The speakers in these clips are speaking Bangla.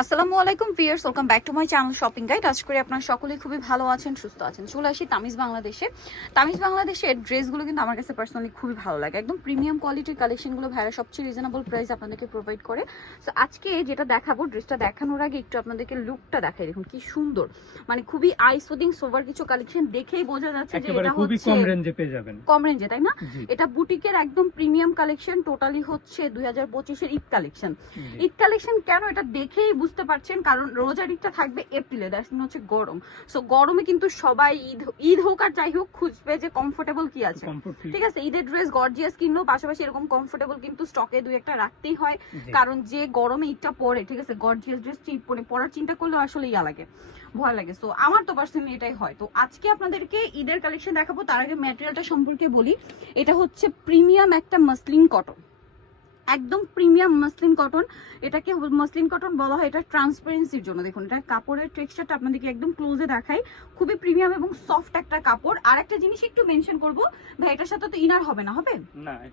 আসসালামু আলাইকুম viewers, welcome back to my channel shopping guide. আশা করি আপনারা সকলেই খুবই ভালো আছেন, সুস্থ আছেন। চলে আসি তামিজ বাংলাদেশে। তামিজ বাংলাদেশের ড্রেসগুলো কিন্তু আমার কাছে পার্সোনালি খুবই ভালো লাগে। একদম প্রিমিয়াম কোয়ালিটির কালেকশনগুলো ভাইরা সবচেয়ে রিজনেবল প্রাইস আপনাদেরকে প্রোভাইড করে। সো আজকে যেটা দেখাবো, ড্রেসটা দেখানোর আগে একটু আপনাদেরকে লুকটা দেখাই। দেখুন কি সুন্দর, মানে খুবই আই সুদিং সোভার কিছু কালেকশন দেখেই বোঝা যাচ্ছে যে এটা খুবই হচ্ছে কম রেঞ্জে পেয়ে যাবেন। কম রেঞ্জে, তাই না? এটা বুটিকের একদম প্রিমিয়াম কালেকশন, টোটালি হচ্ছে 2025 এর ঈদ কালেকশন। ঈদ কালেকশন কেন এটা দেখেই বুঝতে পারছেন, কারণ রোজার ঈদটা থাকবে এপ্রিলে, দ্যাটস মিন হচ্ছে গরম। সো গরমে কিন্তু সবাই ঈদ হোক আর যাই হোক খুঁজবে যে কমফোর্টেবল কি আছে, ঠিক আছে? ঈদের ড্রেস গর্জিয়াস কিনলেও পাশাপাশি এরকম কমফোর্টেবল কিন্তু স্টকে দুই একটা রাখতেই হয়, কারণ যে গরমে ঈদটা পরে, ঠিক আছে, গর্জিয়াস ড্রেস পরার চিন্তা করলে আসলে ইয়া লাগে, ভয় লাগে। সো আমার তো পার্সোনালি এটাই হয়। তো আজকে আপনাদেরকে ঈদের কালেকশন দেখাবো। তার আগে ম্যাটেরিয়ালটা সম্পর্কে বলি। এটা হচ্ছে প্রিমিয়াম একটা মসলিন কটন, একদম প্রিমিয়াম মসলিন কটন। এটাকে মসলিন কটন বলা হয় এটা ট্রান্সপারেন্সির জন্য। দেখুন এটা কাপড়ের টেক্সচারটা আপনাদেরকে একদম ক্লোজে দেখাই, খুবই প্রিমিয়াম এবং সফট একটা কাপড়। আর একটা জিনিস একটু মেনশন করবো ভাই, এটার সাথে তো ইনার হবে না, হবে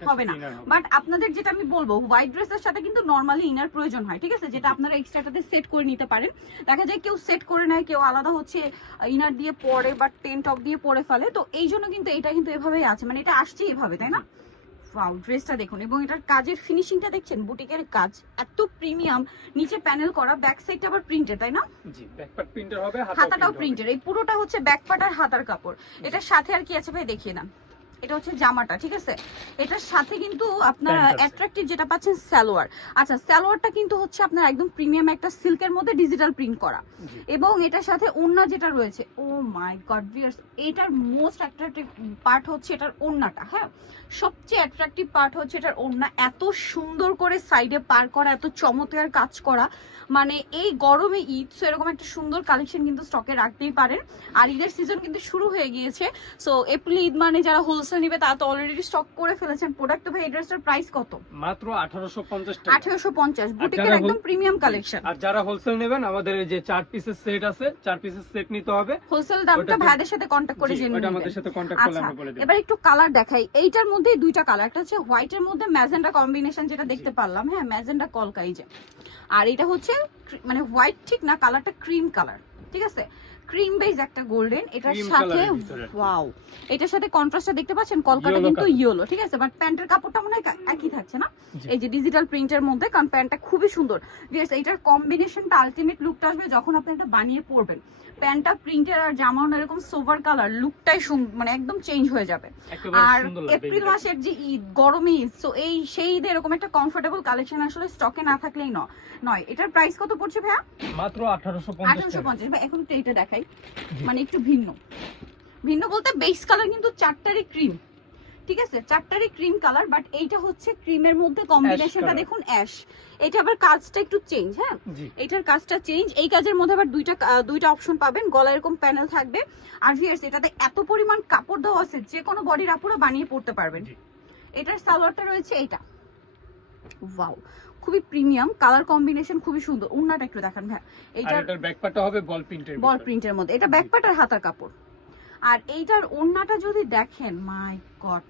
হবে না, বাট আপনাদের যেটা আমি বলবো, হোয়াইট ড্রেসের সাথে কিন্তু নর্মালি ইনার প্রয়োজন হয়, ঠিক আছে, যেটা আপনারা এক্সট্রাটাতে সেট করে নিতে পারেন। দেখা যায় কেউ সেট করে নেয়, কেউ আলাদা হচ্ছে ইনার দিয়ে পরে বা টেন টপ দিয়ে পরে ফেলে। তো এই জন্য কিন্তু এটা কিন্তু এভাবেই আছে, মানে এটা আসছে এভাবে, তাই না? ওয়াও, ড্রেসটা দেখুন এবং এটার কাজের ফিনিশিংটা দেখছেন, বুটিকের কাজ এত প্রিমিয়াম। নিচে প্যানেল করা, ব্যাক সাইডটা আবার প্রিন্টেড, তাই না? জি, ব্যাক পার্ট প্রিন্টার হবে, হাতাটাও প্রিন্টেড। এই পুরোটা হচ্ছে ব্যাক পার্ট আর হাতার কাপড়। এটার সাথে আর কি আছে ভাই দেখিয়ে না। এটা হচ্ছে জামাটা, ঠিক আছে। এটার সাথে কিন্তু আপনারা অ্যাট্রাকটিভ যেটা পাচ্ছেন সালোয়ার। আচ্ছা, সালোয়ারটা কিন্তু হচ্ছে আপনার একদম প্রিমিয়াম একটা সিল্কের মধ্যে ডিজিটাল প্রিন্ট করা, এবং এটার সাথে ওড়না যেটা রয়েছে, ও মাই গড ভিউয়ার্স, এটার মোস্ট অ্যাট্রাকটিভ পার্ট হচ্ছে এটার ওড়নাটা। হ্যাঁ, সবচেয়ে অ্যাট্রাকটিভ পার্ট হচ্ছে এটার ওড়না, এত সুন্দর করে সাইডে পার করা, এত চমৎকার কাজ করা। মানে এই গরমে ঈদ, সো এরকম একটা সুন্দর কালেকশন কিন্তু স্টকে রাখতেই পারেন। আর ঈদের সিজন কিন্তু শুরু হয়ে গিয়েছে। সো এপ্রিল ঈদ মানে যারা হোলসেল নিবে তারা তো অলরেডি স্টক করে ফেলেছেন প্রোডাক্ট। তো ভাই এই ড্রেসটার প্রাইস কত? মাত্র 1850 টাকা। 1850, বুটিকের একদম প্রিমিয়াম কালেকশন। আর যারা হোলসেল নেবেন, আমাদের এই যে 4 পিসের সেট আছে, 4 পিসের সেট নিতে হবে। হোলসেল দামটা ভাইদের সাথে কন্টাক্ট করে জেনে নেবেন, আমাদের সাথে কন্টাক্ট করলে আমরা বলে দেব। এবার একটু কালার দেখাই। এইটার মধ্যে দুইটা কালার, একটা হচ্ছে হোয়াইটের মধ্যে ম্যাজেন্ডা কম্বিনেশন, যেটা দেখতে পারলাম। হ্যাঁ, ম্যাজেন্ডা কলকাই যে। আর এটা হচ্ছে মানে হোয়াইট ঠিক না, কালারটা ক্রিম কালার, ঠিক আছে, ক্রিম বেজ একটা গোল্ডেন। এটার সাথে ওয়াও, এটার সাথে কন্ট্রাস্টটা দেখতে পাচ্ছেন, কলকাতা কিন্তু ইয়েলো, ঠিক আছে, বাট প্যান্টের কাপড়টা মনে হয় একই থাকছে না, এই যে ডিজিটাল প্রিন্টের মধ্যে, কারণ প্যান্টটা খুবই সুন্দর। ভিউয়ার্স, এটার কম্বিনেশনটা আলটিমেট লুকটা আসবে যখন আপনি এটা বানিয়ে পরবেন। প্যান্টটা প্রিন্টের আর জামাও এরকম সোভার কালার, লুকটাই মানে একদম চেঞ্জ হয়ে যাবে। আর এপ্রিল মাসের যে ঈদ, গরমে ঈদ, সো এই সেই ঈদে এরকম একটা কমফোর্টেবল কালেকশন আসলে স্টকে না থাকলেই নয়। এটার প্রাইস কত পড়ছে ভাইয়া? মাত্র 1850 ভাই এখন তো এটা দেখাই, মানে একটু ভিন্ন বলতে বেস কালার কিন্তু চারটারই ক্রিম, ঠিক আছে, চারটারই ক্রিম কালার, বাট এইটা হচ্ছে ক্রিমের মধ্যে কম্বিনেশনটা দেখুন অ্যাশ। এটা আবার কাজটা একটু চেঞ্জ। হ্যাঁ, এটার কাজটা চেঞ্জ। এই কাজের মধ্যে আবার দুইটা অপশন পাবেন, গলায় এরকম প্যানেল থাকবে। আর ভিউয়ার্স, এটাতে এত পরিমাণ কাপড় দেওয়া আছে, যে কোনো বডির আপুরা বানিয়ে পড়তে পারবেন। এটার সালোয়ারটা রয়েছে এইটা, ওয়াও, খুবই প্রিমিয়াম কালার কম্বিনেশন, খুবই সুন্দর। ওড়নাটা একটু দেখান ভাই। এটার ব্যাক পার্টটা হবে বল প্রিন্টের মধ্যে, এটা ব্যাক পার্ট আর হাতার কাপড়। আর এইটার ওড়নাটা যদি দেখেন, মাই গড,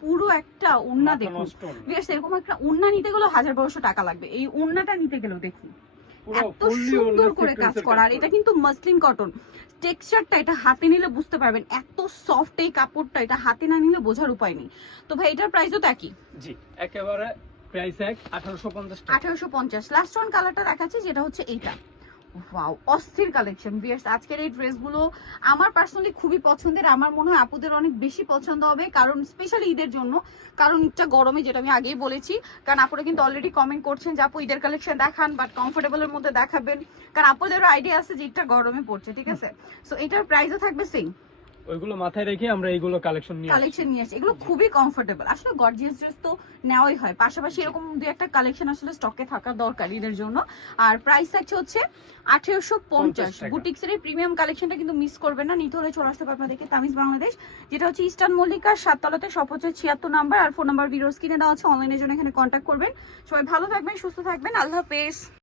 পুরো একটা ওড়না দেখুন। ভিউয়ার্স, এরকম একটা ওড়না নিতে গেলেও 1200 টাকা লাগবে। এই ওড়নাটা নিতে গেলেও দেখুন এত সুন্দর করে কাজ করা। আর এটা কিন্তু মসলিন কটন টেক্সচারটা, এটা হাতে নিলে বুঝতে পারবেন এত সফট এই কাপড়টা, এটা হাতে না নিলে বোঝার উপায় নেই। তো ভাই এটার প্রাইসও তো একই? জি, একেবারে প্রাইস এক, 1850 টাকা। 1850। লাস্ট ওয়ান কালারটা দেখাচ্ছি, যেটা হচ্ছে এইটা। ওয়াও, অস্থির কালেকশন ভিউয়ার্স। আজকের এই ড্রেসগুলো আমার পার্সোনালি খুবই পছন্দের। আমার মনে হয় আপুদের অনেক বেশি পছন্দ হবে, কারণ স্পেশালি ঈদের জন্য, কারণ ঈদটা গরমে, যেটা আমি আগেই বলেছি। কারণ আপুরা কিন্তু অলরেডি কমেন্ট করছেন যে আপু ঈদের কালেকশন দেখান, বাট কমফোর্টেবলের মধ্যে দেখাবেন, কারণ আপুদেরও আইডিয়া আছে যে ঈদটা গরমে পড়ছে, ঠিক আছে। সো এটার প্রাইসও থাকবে সেম। ওইগুলো মাথায় রেখে আমরা এইগুলো কালেকশন নিয়ে আসি। এগুলো খুবই কমফোর্টেবল। আসলে গর্জিয়াস ড্রেস তো নেওয়াই হয়, পাশাপাশি এরকম দুই একটা কালেকশন আসলে স্টকে থাকা দরকার ঈদের জন্য। আর প্রাইস থাকছে হচ্ছে 1850। বুটিক্সের এই প্রিমিয়াম কালেকশনটা কিন্তু মিস করবেন না। নিতে হলে চলে আসতে হবে আপনাদেরকে তামিজ বাংলাদেশ, যেটা হচ্ছে ইস্টার্ন মল্লিকার 7 তলাতে, শপ হচ্ছে 76 নাম্বার। আর ফোন নাম্বার ভিডিওর স্ক্রিনে দেওয়া আছে, অনলাইনের জন্য এখানে কন্ট্যাক্ট করবেন। সবাই ভালো থাকবেন, সুস্থ থাকবেন, আল্লাহ হাফেজ।